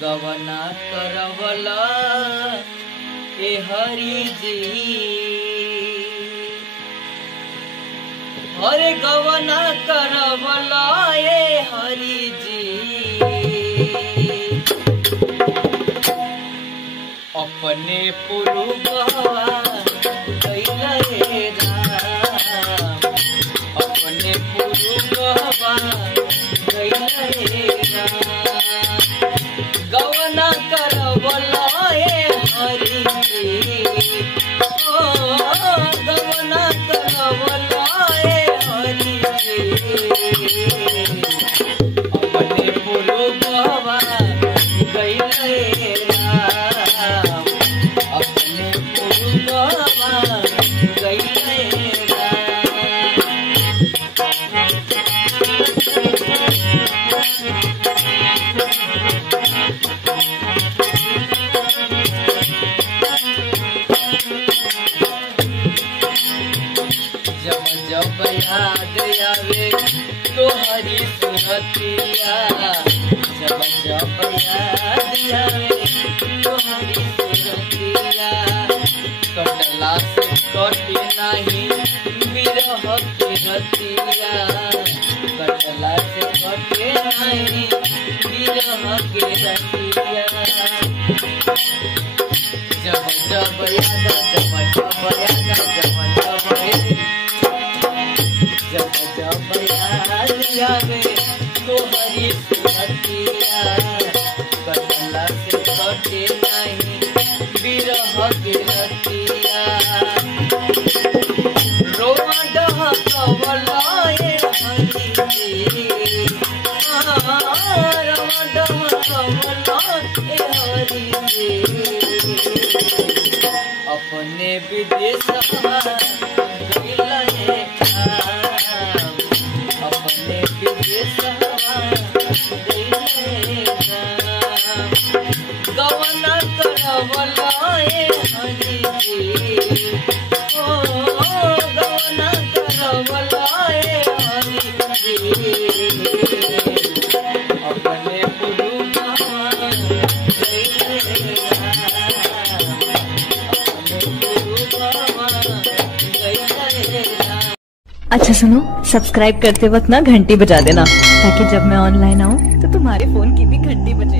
गवना करवला ए हरि जी, अरे गवना करवला ए हरि जी, अपने पुरुगवा कैला रे राम, अपने पुरुगवा कैला रे राम, गवना करवला ए हरि जी, ओ गवना करवला ए हरि जी, अपने पुरुगवा कैला रे राम, अपने पुरुगवा कैला रे जब जब याद आवे तोहरी सुरतिया, जब जब याद आवे तोहरी सुरतिया, कटला से कटे नहीं बिरह के रतिया, कटला से कटे नहीं बिरह के रतिया, जब जब याद जब जब याद जब जब याद आवे तोहरी सुरतिया, कटला से कटे नहीं बिरह के रतिया, रोआ डहकवला ए हरि जी, रोआ डहकवला ए हरि जी, अपने विदेशवा गइला रे राम, अपने विदेशवा गइला रे राम, गवना करवला ए हरि जी, ओ गवना करवला ए हरि जी, अपने पुरुगवा गइला रे राम, अच्छा सुनो, सब्सक्राइब करते वक्त ना घंटी बजा देना, ताकि जब मैं ऑनलाइन आऊँ तो तुम्हारे फोन की भी घंटी बजे।